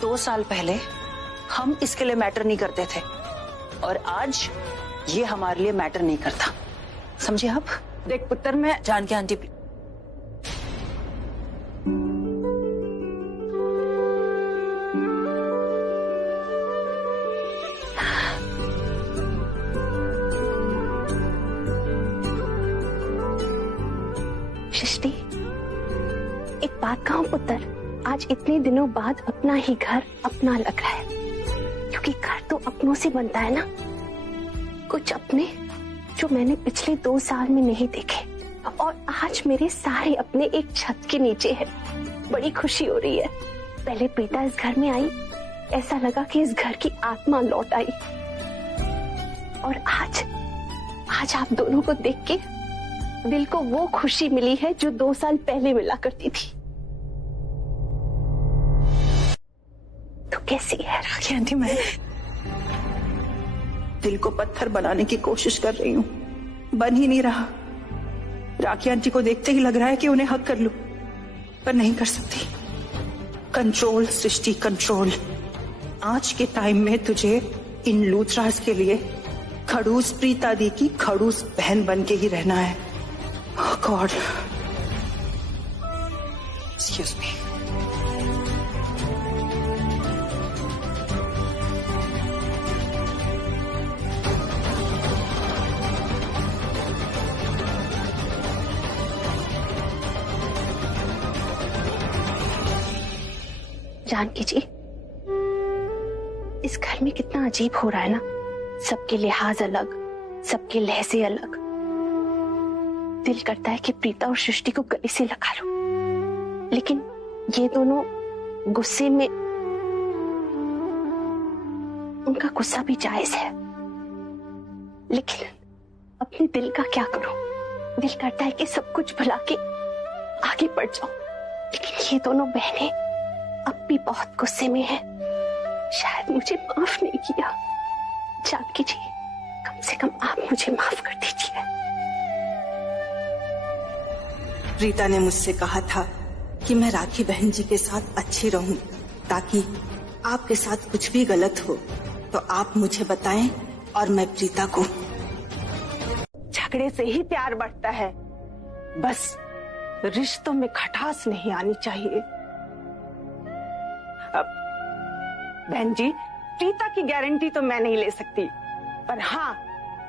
2 साल पहले हम इसके लिए मैटर नहीं करते थे और आज ये हमारे लिए मैटर नहीं करता। समझे आप? देख पुत्र, मैं जानकी आंटी, सृष्टि, एक बात कहूं पुत्र, आज इतने दिनों बाद अपना ही घर अपना लग रहा है, क्योंकि घर तो अपनों से बनता है ना। कुछ अपने जो मैंने पिछले 2 साल में नहीं देखे, और आज मेरे सारे अपने एक छत के नीचे है। बड़ी खुशी हो रही है। पहले प्रीता इस घर में आई, ऐसा लगा कि इस घर की आत्मा लौट आई, और आज आप दोनों को देख के दिल को वो खुशी मिली है जो 2 साल पहले मिला करती थी। तो कैसी है राखी आंटी? मैं दिल को पत्थर बनाने की कोशिश कर रही हूँ, बन ही नहीं रहा। राखी आंटी को देखते ही लग रहा है कि उन्हें हक कर लूं, पर नहीं कर सकती। कंट्रोल सृष्टि, कंट्रोल। आज के टाइम में तुझे इन लूथराज के लिए खड़ूस प्रीता दी की खड़ूस बहन बन के ही रहना है। God, excuse me. Janaki ji, इस घर में कितना अजीब हो रहा है ना। सबके लिहाज अलग, सबके लहजे अलग। दिल करता है कि प्रीता और सृष्टि को गले से लगा लूं, लेकिन ये दोनों गुस्से में, उनका गुस्सा भी जायज है, लेकिन अपने दिल का क्या करूं? दिल करता है कि सब कुछ भुला के आगे बढ़ जाऊं, लेकिन ये दोनों बहनें अब भी बहुत गुस्से में हैं। शायद मुझे माफ नहीं किया। जानकी जी, कम से कम आप मुझे माफ कर दीजिए। रीता ने मुझसे कहा था कि मैं राखी बहन जी के साथ अच्छी रहूं, ताकि आपके साथ कुछ भी गलत हो तो आप मुझे बताएं और मैं प्रीता को। झगड़े से ही प्यार बढ़ता है, बस रिश्तों में खटास नहीं आनी चाहिए। बहन जी, प्रीता की गारंटी तो मैं नहीं ले सकती, पर हाँ,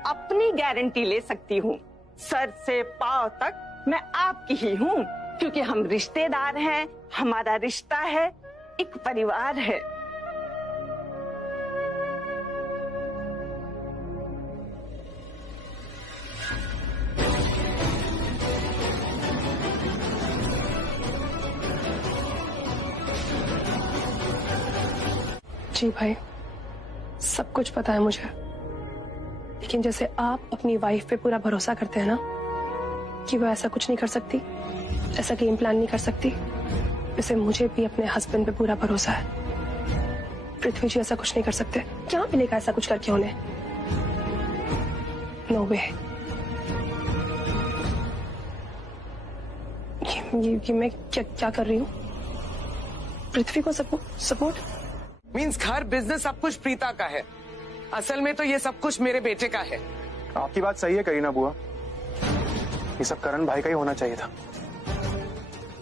अपनी गारंटी ले सकती हूँ। सर से पांव तक मैं आपकी ही हूँ, क्योंकि हम रिश्तेदार हैं, हमारा रिश्ता है, एक परिवार है। जी भाई, सब कुछ पता है मुझे, लेकिन जैसे आप अपनी वाइफ पे पूरा भरोसा करते हैं ना कि वो ऐसा कुछ नहीं कर सकती, ऐसा गेम प्लान नहीं कर सकती, वैसे मुझे भी अपने हस्बैंड पे पूरा भरोसा है। पृथ्वी जी ऐसा कुछ नहीं कर सकते। क्या मिलेगा ऐसा कुछ करके उन्हें? नो वे। ये मैं क्या कर रही हूँ? पृथ्वी को सपोर्ट मीन्स घर, बिजनेस, सब कुछ प्रीता का है। असल में तो ये सब कुछ मेरे बेटे का है। आपकी बात सही है करीना बुआ, ये सब करण भाई का ही होना चाहिए था,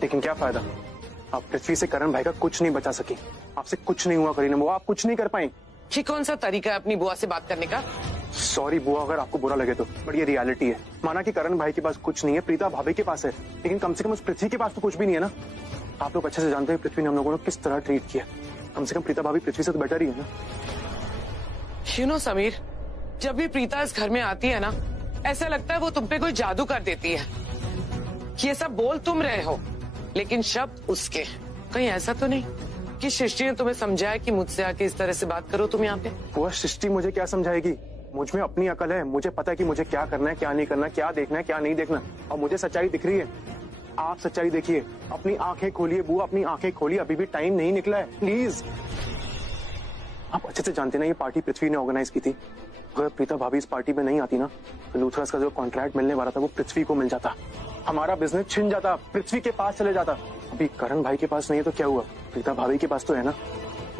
लेकिन क्या फायदा, आप पृथ्वी से करण भाई का कुछ नहीं बचा सकी। आपसे कुछ नहीं हुआ करीना बुआ, आप कुछ नहीं कर पाई। ये कौन सा तरीका है अपनी बुआ से बात करने का? सॉरी बुआ अगर आपको बुरा लगे तो, बट ये रियलिटी है। माना कि करण भाई के पास कुछ नहीं है, प्रीता भाभी के पास है, लेकिन कम से कम उस पृथ्वी के पास तो कुछ भी नहीं है ना। आप लोग अच्छे से जानते हैं पृथ्वी ने हम लोगों को किस तरह ट्रीट किया। कम से कम प्रीता भाभी पृथ्वी से तो बेटर ही है ना। यू नो समीर, जब भी प्रीता इस घर में आती है ना, ऐसा लगता है वो तुम पे कोई जादू कर देती है। ये सब बोल तुम रहे हो, लेकिन शब्द उसके। कहीं ऐसा तो नहीं कि सृष्टि ने तुम्हें समझाया कि मुझसे आके इस तरह से बात करो तुम यहाँ पे? वो सृष्टि मुझे क्या समझाएगी? मुझ में अपनी अकल है, मुझे पता है कि मुझे क्या करना है, क्या नहीं करना, क्या देखना है, क्या नहीं देखना, और मुझे सच्चाई दिख रही है। आप सच्चाई देखिए, अपनी आंखें खोलिए बुआ, अपनी आंखें खोलिए, अभी भी टाइम नहीं निकला है, प्लीज। आप अच्छे से जानते ना ये पार्टी पृथ्वी ने ऑर्गेनाइज की थी। अगर प्रीता भाभी इस पार्टी में नहीं आती ना, तो लूथरास का जो कॉन्ट्रैक्ट मिलने वाला था वो पृथ्वी को मिल जाता, हमारा बिजनेस छिन जाता, पृथ्वी के पास चले जाता। अभी करण भाई के पास नहीं है तो क्या हुआ, प्रीता भाभी के पास तो है ना।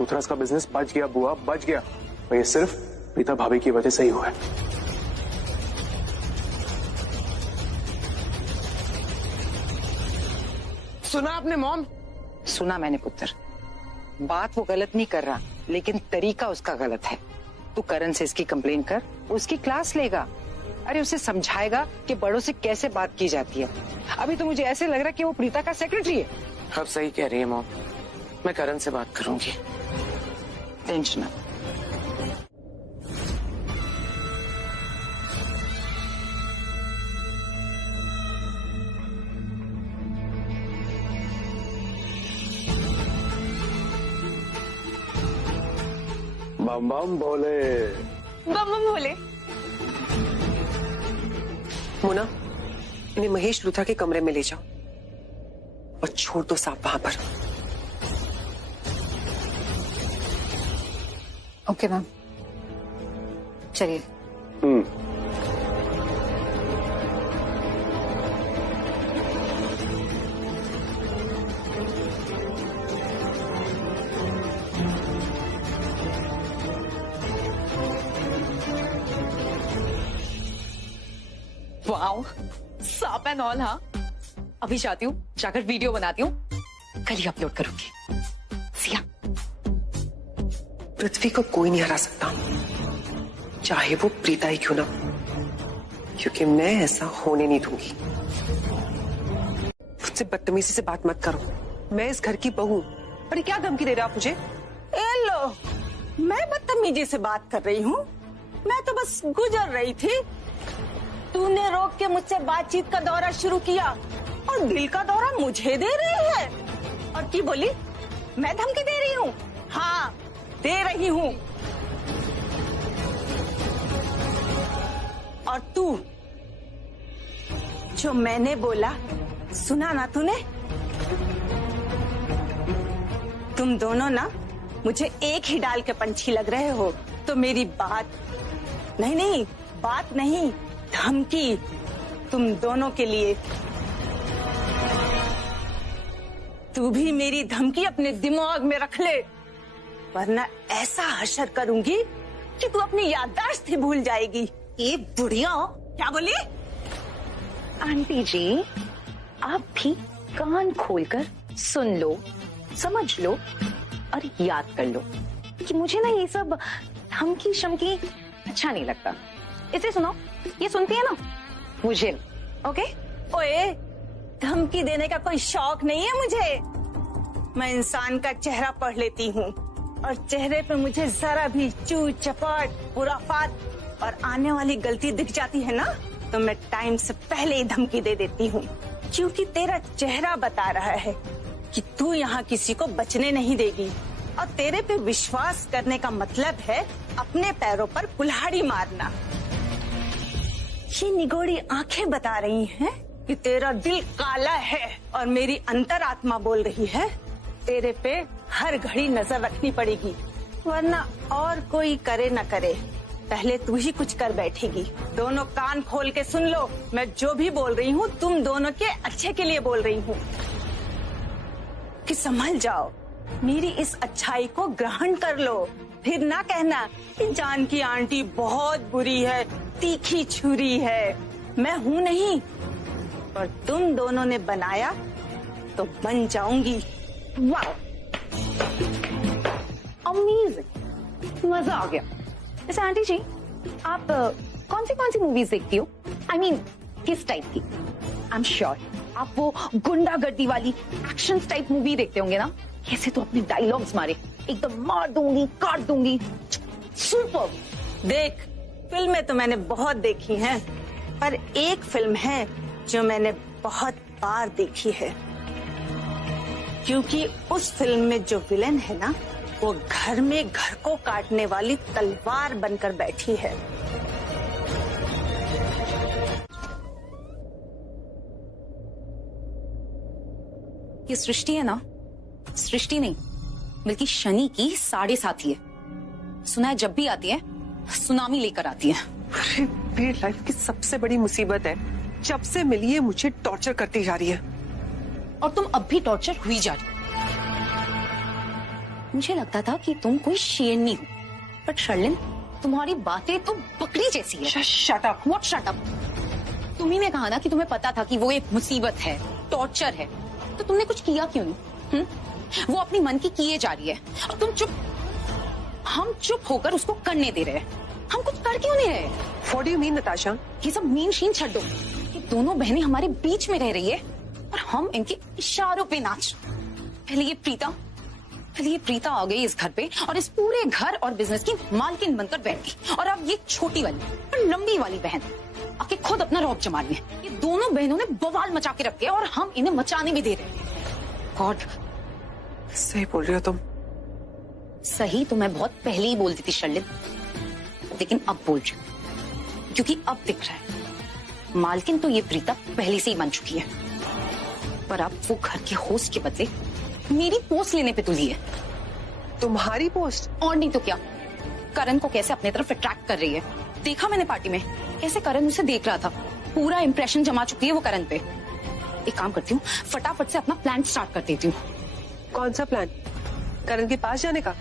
लूथरास का बिजनेस बच गया बुआ, बच गया, और ये सिर्फ प्रीता भाभी की वजह से ही हुआ है। सुना आपने मॉम? सुना मैंने पुत्र, बात वो गलत नहीं कर रहा, लेकिन तरीका उसका गलत है। तू करण से इसकी कंप्लेन कर, उसकी क्लास लेगा। अरे उसे समझाएगा कि बड़ों से कैसे बात की जाती है। अभी तो मुझे ऐसे लग रहा है कि वो प्रीता का सेक्रेटरी है। अब सही कह रही है मॉम, मैं करण से बात करूंगी। टेंशन मत। बम बम भोले। बम बम भोले। मोना, इन्हें महेश लूथरा के कमरे में ले जाओ और छोड़ दो सांप वहां पर। ओके मैम, चलिए। वाओ, सांप एंड ऑल। हाँ, अभी जाती हूँ, जाकर वीडियो बनाती हूँ, कल ही अपलोड करूंगी। सिया, पृथ्वी को कोई नहीं हरा सकता, चाहे वो प्रीता ही क्यों ना, क्योंकि मैं ऐसा होने नहीं दूंगी। मुझसे बदतमीजी से बात मत करो, मैं इस घर की बहू। अरे क्या धमकी दे रहे हो आप मुझे? ए लो, मैं बदतमीजी से बात कर रही हूँ? मैं तो बस गुजर रही थी, तूने रोक के मुझसे बातचीत का दौरा शुरू किया और दिल का दौरा मुझे दे रही है। और की बोली, मैं धमकी दे रही हूँ? हाँ, दे रही हूँ। और तू, जो मैंने बोला सुना ना तूने? तुम दोनों ना मुझे एक ही डाल के पंछी लग रहे हो। तो मेरी बात नहीं, बात नहीं, धमकी तुम दोनों के लिए। तू भी मेरी धमकी अपने दिमाग में रख ले, वरना ऐसा हशर करूंगी कि तू अपनी याददाश्त ही भूल जाएगी। ये बुढ़िया। क्या बोली? आंटी जी, आप भी कान खोलकर सुन लो, समझ लो और याद कर लो कि मुझे ना ये सब धमकी शमकी अच्छा नहीं लगता। इसे सुनो, ये सुनती है ना मुझे। ओके? ओए, धमकी देने का कोई शौक नहीं है मुझे। मैं इंसान का चेहरा पढ़ लेती हूँ और चेहरे पे मुझे जरा भी चू चपाट, खुराफात और आने वाली गलती दिख जाती है ना, तो मैं टाइम से पहले ही धमकी दे देती हूँ, क्योंकि तेरा चेहरा बता रहा है कि तू यहाँ किसी को बचने नहीं देगी। और तेरे पे विश्वास करने का मतलब है अपने पैरों पर कुल्हाड़ी मारना। ये निगोड़ी आंखें बता रही हैं कि तेरा दिल काला है और मेरी अंतरात्मा बोल रही है तेरे पे हर घड़ी नजर रखनी पड़ेगी, वरना और कोई करे न करे पहले तू ही कुछ कर बैठेगी। दोनों कान खोल के सुन लो, मैं जो भी बोल रही हूँ तुम दोनों के अच्छे के लिए बोल रही हूँ कि संभल जाओ, मेरी इस अच्छाई को ग्रहण कर लो। फिर ना कहना कि जानकी आंटी बहुत बुरी है, तीखी छुरी है। मैं हूँ नहीं, पर तुम दोनों ने बनाया तो बन जाऊंगी। वाह, अमेजिंग, मजा आ गया। वैसे आंटी जी, आप कौन सी मूवीज देखती हो? I mean, किस टाइप की? आई एम श्योर आप वो गुंडागर्दी वाली एक्शन टाइप मूवी देखते होंगे ना। कैसे तो अपने डायलॉग्स मारे, एकदम मार दूंगी, काट दूंगी, सुपर। देख, फिल्में तो मैंने बहुत देखी हैं, पर एक फिल्म है जो मैंने बहुत बार देखी है, क्योंकि उस फिल्म में जो विलेन है ना, वो घर में घर को काटने वाली तलवार बनकर बैठी है। ये सृष्टि है ना, सृष्टि नहीं बल्कि शनि की 7.5 है। सुना है जब भी आती है सुनामी लेकर आती है। अरे मेरी लाइफ की सबसे बड़ी मुसीबत है, जब से मिली है मुझे टॉर्चर करती जा रही है। और तुम अब भी टॉर्चर हुई जा रही। मुझे लगता था कि तुम कोई शेरनी हो, बट शर्लिन तुम्हारी बातें तो बकरी जैसी है। Shut up. What shut up? तुम्ही ने कहा ना कि तुम्हें पता था कि वो एक मुसीबत है, टॉर्चर है, तो तुमने कुछ किया क्यों नहीं? वो अपनी मन की किए जा रही है और तुम चुप, हम चुप होकर उसको करने दे रहे हैं। हम कुछ कर क्यों नहीं रहे? What do you mean, Natasha? ये सब मीन शीन छੱड दो। ये दोनों बहनें हमारे बीच में रह रही है और हम इनके इशारों पे नाच। पहले ये प्रीता आ गई इस घर पे और इस पूरे घर और बिजनेस की मालकिन बनकर बैठ गई। और अब ये छोटी वाली और लंबी वाली बहन आके खुद अपना रौब जमा रही है। ये दोनों बहनों ने बवाल मचा के रखे और हम इन्हें मचाने भी दे रहे हैं। गॉड, सही बोल रही हो तुम। सही तो मैं बहुत पहले ही बोलती थी शर्लिन, लेकिन अब बोल रही हूं क्योंकि अब दिख रहा है मालकिन तो ये प्रीता पहले से ही बन चुकी है, पर अब वो घर के होस्ट के बदले मेरी पोस्ट लेने पे तुली है। तुम्हारी पोस्ट? और नहीं तो क्या, करण को कैसे अपने तरफ अट्रैक्ट कर रही है। देखा मैंने पार्टी में कैसे करण उसे देख रहा था। पूरा इंप्रेशन जमा चुकी है वो करण पे। एक काम करती हूँ, फटाफट से अपना प्लान स्टार्ट कर देती हूँ। कौन सा प्लान? करण के पास जाने का?